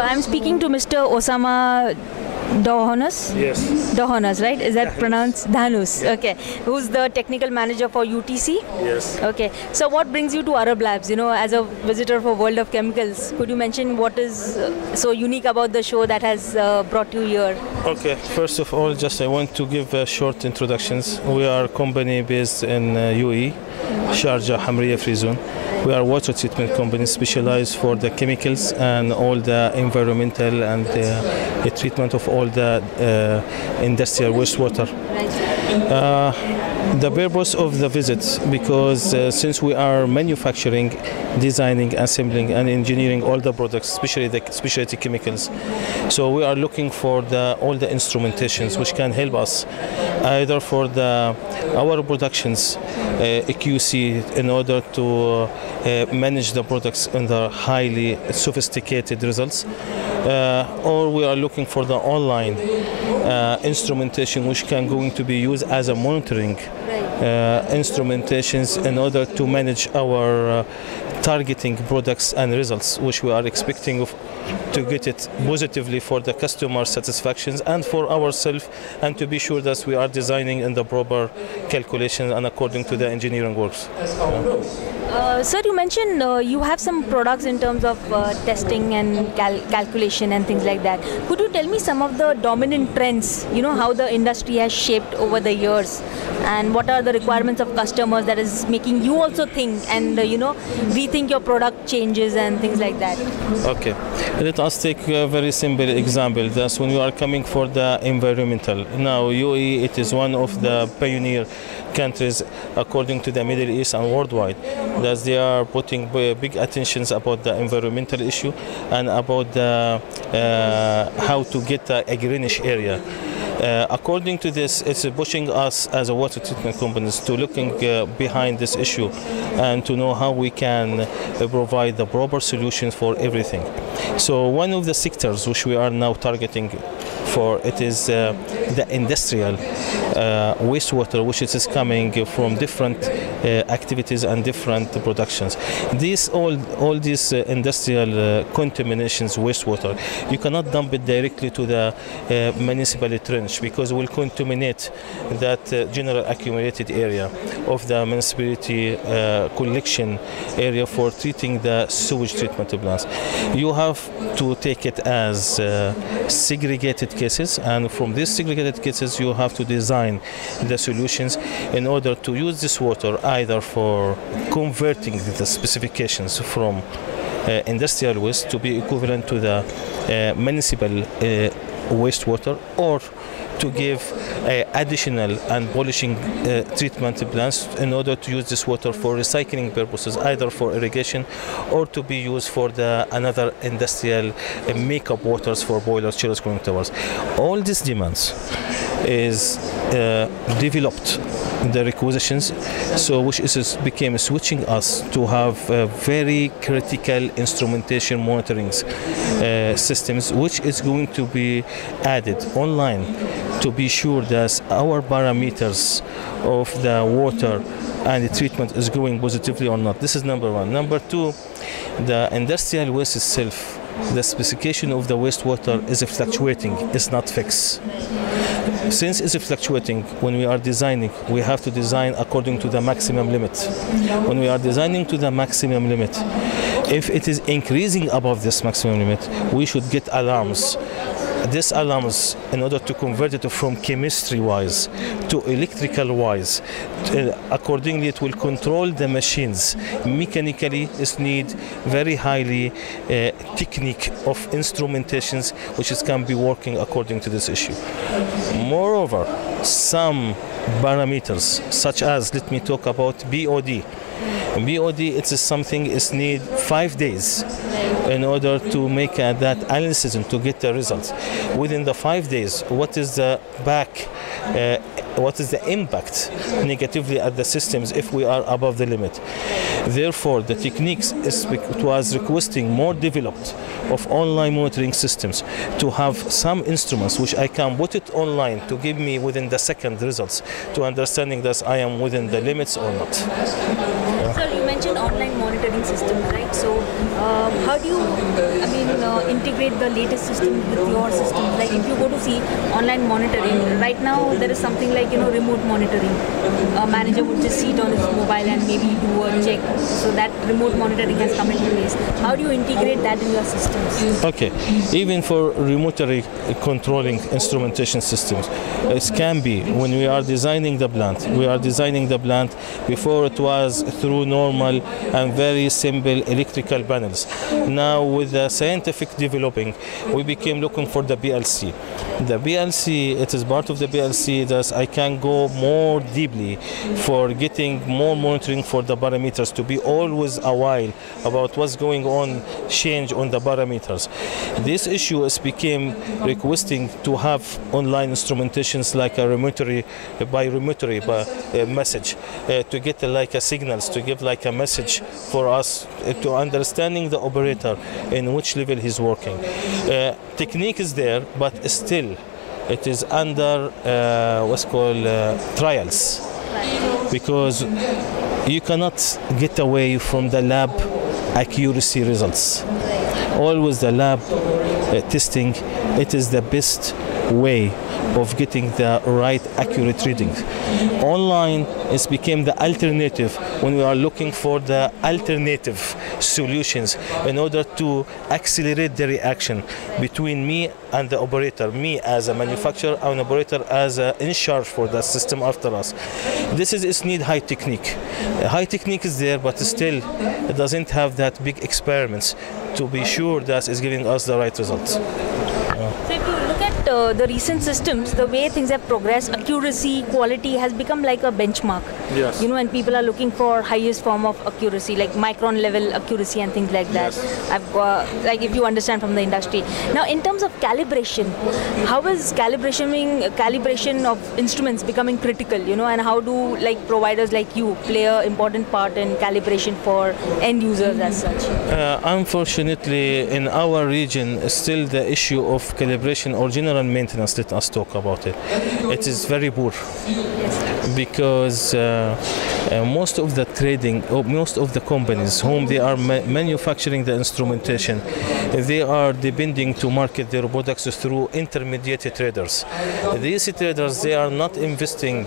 So I'm speaking to Mr. Osama Dahnous? Yes. Dahnous, right? Is that Dahnous. pronounced Dahnous? Yeah. Okay. Who's the technical manager for UTC? Yes. Okay. So what brings you to ArabLABs? You know, as a visitor for World of Chemicals, could you mention what is so unique about the show that has brought you here? Okay. First of all, just I want to give short introductions. We are a company based in UAE, Sharjah Hamriya Free Zone. We are a water treatment company specialized for the chemicals and all the environmental and the treatment of all the industrial wastewater. The purpose of the visit, because since we are manufacturing, designing, assembling and engineering all the products, especially the specialty chemicals, so we are looking for all the instrumentations which can help us either for our productions QC in order to manage the products in the highly sophisticated results, or we are looking for the online instrumentation which can going to be used as a monitoring instrumentations in order to manage our targeting products and results, which we are expecting to get it positively for the customer satisfactions and for ourselves, and to be sure that we are designing in the proper calculations and according to the engineering works. Sir, you mentioned you have some products in terms of testing and calculation and things like that. Could you tell me some of the dominant trends, you know, how the industry has shaped over the years, and what are the requirements of customers that is making you also think and, you know, rethink your product changes and things like that? Okay. Let us take a very simple example. That's when we are coming for the environmental. Now, UAE, it is one of the pioneer countries according to the Middle East and worldwide, that they are putting big attentions about the environmental issue and about how to get a greenish area. According to this, it's pushing us as a water treatment companies to looking behind this issue and to know how we can provide the proper solutions for everything. So one of the sectors which we are now targeting for it is the industrial wastewater, which is coming from different activities and different productions. All these industrial contaminations wastewater, you cannot dump it directly to the municipal trench, because it will contaminate that general accumulated area of the municipality collection area for treating the sewage treatment plants. You have to take it as segregated cases, and from these segregated cases you have to design the solutions in order to use this water either for converting the specifications from industrial waste to be equivalent to the municipal wastewater, or to give additional and polishing treatment plants in order to use this water for recycling purposes, either for irrigation or to be used for another industrial makeup waters for boilers, chillers, cooling towers. All these demands is developed the requisitions, so which became switching us to have very critical instrumentation monitoring systems, which is going to be added online to be sure that our parameters of the water and the treatment is going positively or not. This is number one. Number two, the industrial waste itself, the specification of the wastewater is fluctuating, it's not fixed. Since it's fluctuating, when we are designing, we have to design according to the maximum limit. When we are designing to the maximum limit, if it is increasing above this maximum limit, we should get alarms. This alarms, in order to convert it from chemistry-wise to electrical-wise, accordingly it will control the machines. Mechanically, it needs very highly technique of instrumentations which can be working according to this issue. Moreover, some parameters, such as, let me talk about BOD. BOD, it is something is need 5 days in order to make that analysis and to get the results. Within the 5 days, what is the impact negatively at the systems if we are above the limit? Therefore, the techniques it was requesting more developed of online monitoring systems to have some instruments which I can put it online to give me within the second results to understanding that I am within the limits or not. Sir, you mentioned online monitoring systems, right? So how do you, integrate the latest system with your system? Like if you go to see online monitoring, right now there is something like remote monitoring. A manager would just sit on his mobile and maybe do a check. So that remote monitoring has come into place. How do you integrate that in your systems? Okay, even for remotely controlling instrumentation systems, it can be when we are designing the plant. We are designing the plant before it was through normal and very simple electrical panels. Now with the scientific developing, we became looking for the PLC. The PLC, it is part of the PLC that I can go more deeply for getting more monitoring for the parameters, to be always aware about what's going on, change on the parameters. This issue is became requesting to have online instrumentations like a remotory message to get like a signals, to give like a message for us to understanding the operator in which level he's working. Technique is there, but still it is under what's called trials, because you cannot get away from the lab accuracy results. Always the lab testing, it is the best way of getting the right accurate reading. Online has become the alternative when we are looking for the alternative solutions in order to accelerate the reaction between me and the operator, me as a manufacturer and operator as in charge for the system after us. This is need high technique. High technique is there, but still it doesn't have that big experiments to be sure that it's giving us the right results. So if you look at the recent systems, the way things have progressed, accuracy, quality has become like a benchmark. Yes. And people are looking for highest form of accuracy, like micron level accuracy and things like that. Yes. I've got, like if you understand from the industry. Now, in terms of calibration, how is calibration of instruments becoming critical? And how do like providers like you play an important part in calibration for end users as such? Unfortunately, in our region, still the issue of calibration or general maintenance, let us talk about it. It is very poor. Yes. Because most of the trading, or most of the companies whom they are manufacturing the instrumentation, they are depending to market their products through intermediate traders. These traders, they are not investing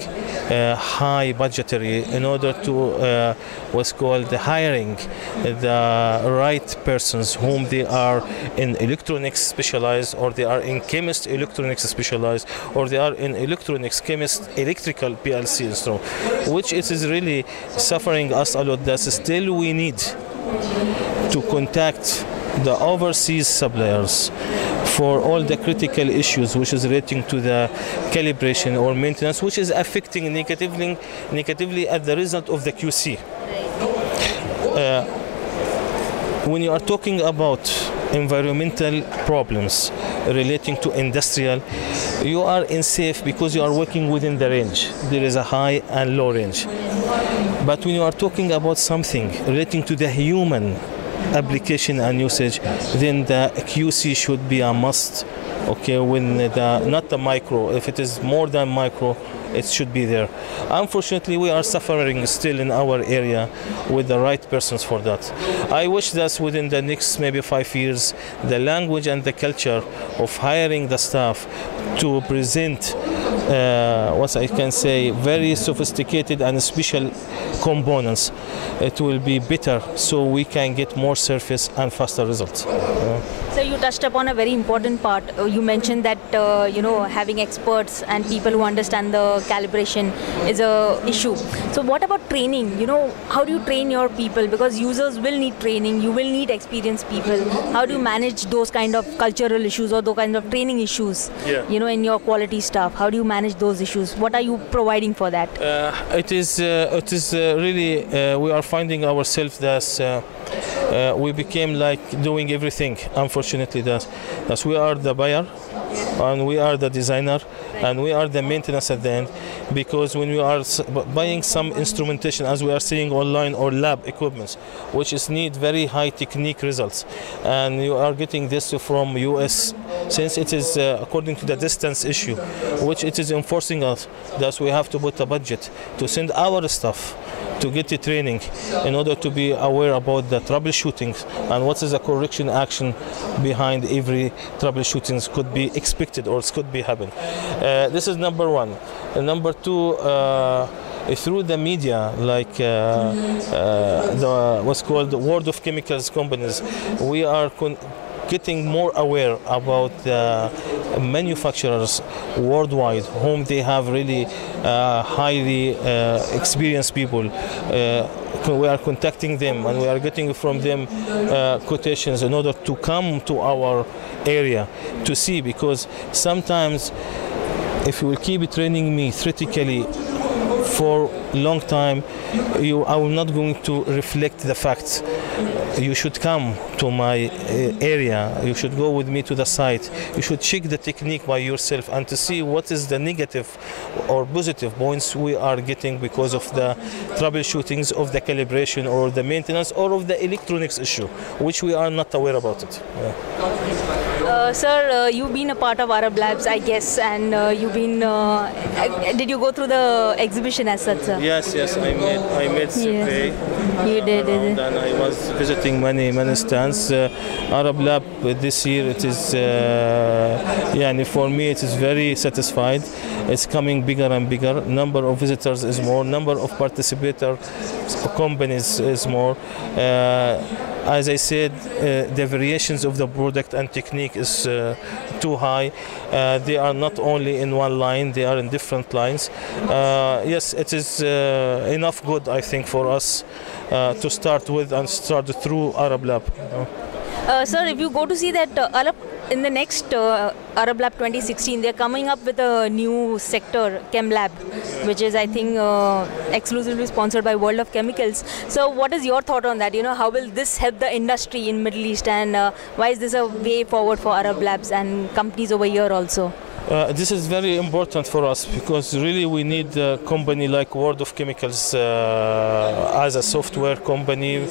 high budgetary in order to what's called the hiring the right persons whom they are in electronics specialized, or they are in chemist electronics specialized, or they are in electronics chemist electrical PLC instrument, which it is really suffering us a lot. That still we need to contact the overseas suppliers for all the critical issues which is relating to the calibration or maintenance, which is affecting negatively at the result of the QC. When you are talking about environmental problems relating to industrial, you are in safe because you are working within the range. There is a high and low range. But when you are talking about something relating to the human application and usage, then the QC should be a must. Okay, when not the micro, if it is more than micro, it should be there. Unfortunately, we are suffering still in our area with the right persons for that. I wish that within the next maybe 5 years, the language and the culture of hiring the staff to present what I can say, very sophisticated and special components, it will be better, so we can get more surface and faster results. So you touched upon a very important part. You mentioned that having experts and people who understand the calibration is a issue. So what about training? How do you train your people? Because users will need training. You will need experienced people. How do you manage those kind of cultural issues or those kind of training issues? Yeah. In your quality staff. How do you manage those issues? What are you providing for that? It is really we are finding ourselves that we became like doing everything. Unfortunately, that we are the buyer, and we are the designer, and we are the maintenance at the end. Because when we are buying some instrumentation, as we are seeing online, or lab equipments, which is need very high technique results, and you are getting this from US, since it is according to the distance issue, which it is enforcing us, that we have to put a budget to send our staff to get the training in order to be aware about the troubleshooting and what is the correction action behind every troubleshooting could be expected or could be happen. This is number one. And number two, through the media, like what's called the world of chemicals companies, we are getting more aware about the manufacturers worldwide, whom they have really highly experienced people. We are contacting them, and we are getting from them quotations in order to come to our area to see, because sometimes if you will keep training me theoretically for a long time, I will not going to reflect the facts. You should come to my area, you should go with me to the site, you should check the technique by yourself and to see what is the negative or positive points we are getting because of the troubleshootings of the calibration or the maintenance or of the electronics issue, which we are not aware about it. Sir, you've been a part of ArabLABs, I guess, and you've been. Did you go through the exhibition as such, sir? Yes, I made survey. You did. And I was visiting many stands. ArabLAB this year, it is, for me, it is very satisfied. It's coming bigger and bigger. Number of visitors is more. Number of participator companies is more. As I said, the variations of the product and technique is too high. They are not only in one line, they are in different lines. Yes, it is enough good, I think, for us to start with and start through ArabLAB. Sir, if you go to see that in the next ArabLAB 2016, they're coming up with a new sector, ChemLab, which is, I think, exclusively sponsored by World of Chemicals. So what is your thought on that? How will this help the industry in Middle East, and why is this a way forward for ArabLABs and companies over here also? This is very important for us, because really we need a company like World of Chemicals as a software company,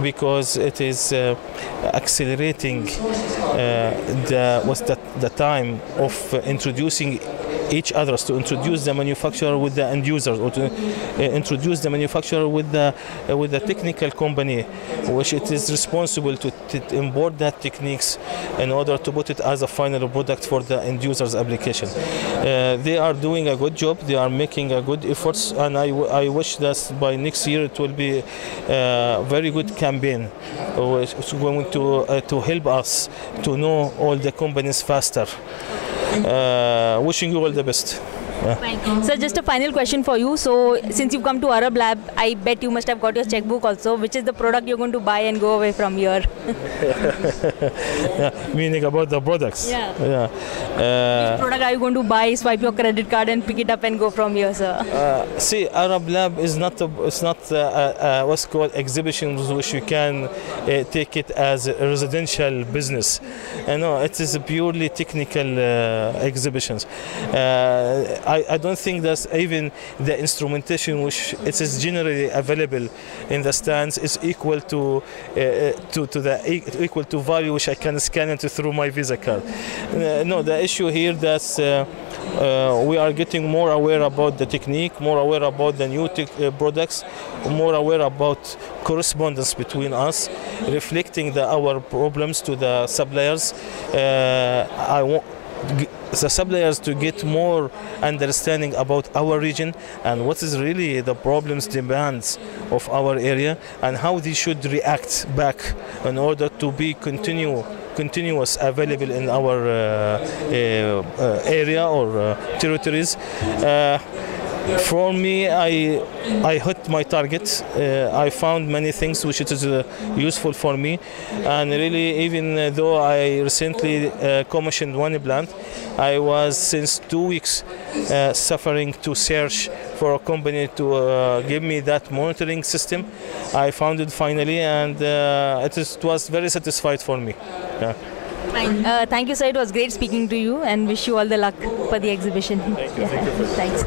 because it is accelerating the time of introducing each others, to introduce the manufacturer with the end users, or to introduce the manufacturer with the technical company, which it is responsible to import that techniques in order to put it as a final product for the end users application. They are doing a good job. They are making a good efforts, and I wish that by next year it will be a very good campaign, which is going to help us to know all the companies faster. Wishing you all the best. Fine. Sir, just a final question for you. So, since you've come to ArabLAB, I bet you must have got your checkbook also. Which is the product you're going to buy and go away from here? Meaning about the products? Yeah. Which product are you going to buy, swipe your credit card and pick it up and go from here, sir? See, ArabLAB is not what's called exhibitions, which you can take it as a residential business. No, it is a purely technical exhibitions. I don't think that even the instrumentation which it is generally available in the stands is equal to value which I can scan it through my Visa card. No, the issue here that we are getting more aware about the technique, more aware about the new products, more aware about correspondence between us, reflecting our problems to the suppliers. I want the suppliers to get more understanding about our region and what is really the problems, demands of our area, and how they should react back in order to be continuous available in our area or territories. For me, I hit my target. I found many things which it is useful for me, and really, even though I recently commissioned one plant, I was since 2 weeks suffering to search for a company to give me that monitoring system. I found it finally, and it was very satisfied for me. Yeah. Fine. Thank you, sir. It was great speaking to you, and wish you all the luck for the exhibition. Thank you. Thanks.